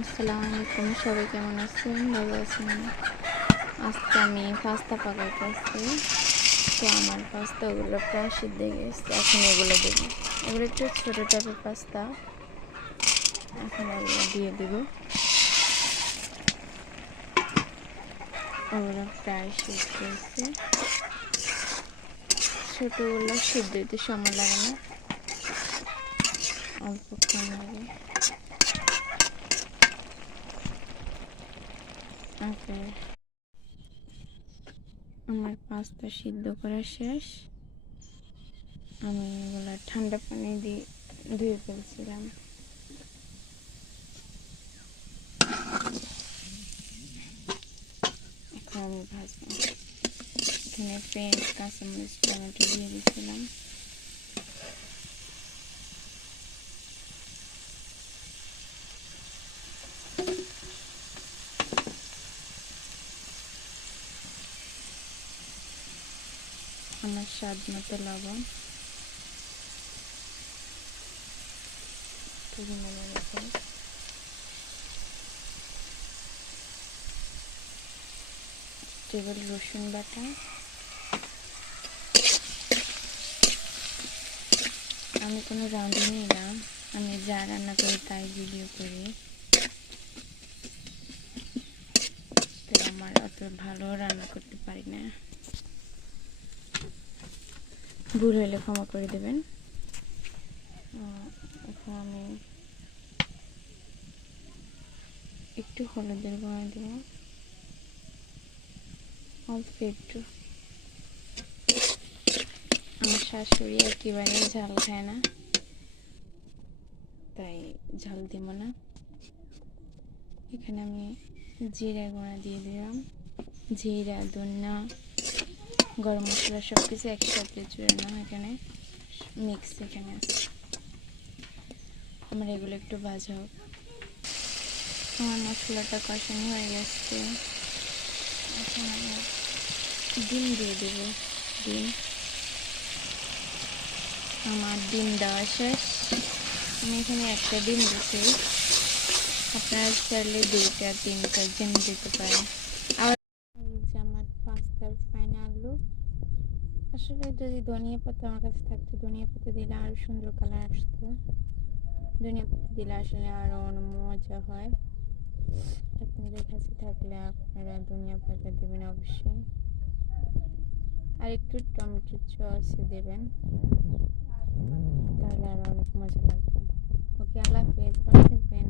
আসসালামু আলাইকুম, সবাই কেমন আছেন? ভালো আছেন? আজকে আমি পাস্তা পাকাইতেছি। তো আমার পাস্তাগুলো প্রায় সিদ্ধ হয়ে গেছে। এখন এগুলো দেবো। এগুলো একটু ছোটো টাইপের পাস্তা। এখন এগুলো দিয়ে দেবো। ওগুলো প্রায় সিদ্ধ হয়েছে। ছোটোগুলো সিদ্ধ হইতে সময় লাগে না, অল্পক্ষণ লাগে। ওকে, আমার পাস্তা সিদ্ধ করা শেষ। আমি এগুলো ঠান্ডা পানি দিয়ে ধুয়ে ফেলছিলাম। এখন আমি ভাজবো। এখানে পেঁয়াজ, কাঁচামরিচ, টমেটো দিয়ে দিয়েছিলাম। আমার স্বাদ মতো লবণ, পরিমাণে মতো টেবিল রসুন বাটা, আমি কোনো রাঁধুনি না, আমি যা রান্না করি তাই ভিডিও করি। তো আমার অত ভালো রান্না করতে পারি না, ভুল হলে ক্ষমা করে দেবেন। এখন আমি একটু হলুদের গুঁড়া দেব, অল্প একটু। আমার শাশুড়ি একেবারে ঝাল খায় না, তাই ঝাল দিব না। এখানে আমি জিরা গুঁড়া দিয়ে দিলাম। জিরা, ধনিয়া, গরম মশলা সব কিছু একসাথে চুরানো এখানে মিক্স এখানে আছে। আমার এগুলো একটু ভাজা হোক। আমার মশলাটা কষানো হয়ে গেছে। এখন আমি ডিম দিয়ে দেবো। ডিম, আমার ডিম দেওয়া শেষ। আমি এখানে একটা ডিম দিচ্ছি, আপনারা চাইলে 2টা 3টা ডিম দিতে পারেন। আর এই যে আমার পাস্তার ফাইনাল লুক। আসলে যদি ধনিয়া পাতা আমার কাছে থাকতো, ধনিয়া পাতা দিলে আরও সুন্দর কালার আসতো। ধনিয়া পাতা দিলে আসলে আরও মজা হয়। আপনাদের কাছে থাকলে আপনারা ধনিয়া পাতা দেবেন অবশ্যই, আর একটু টমেটো সস দেবেন, তাহলে আরও অনেক মজা লাগবে। ওকে, আল্লাহ হাফেজ, ভালো থাকবেন।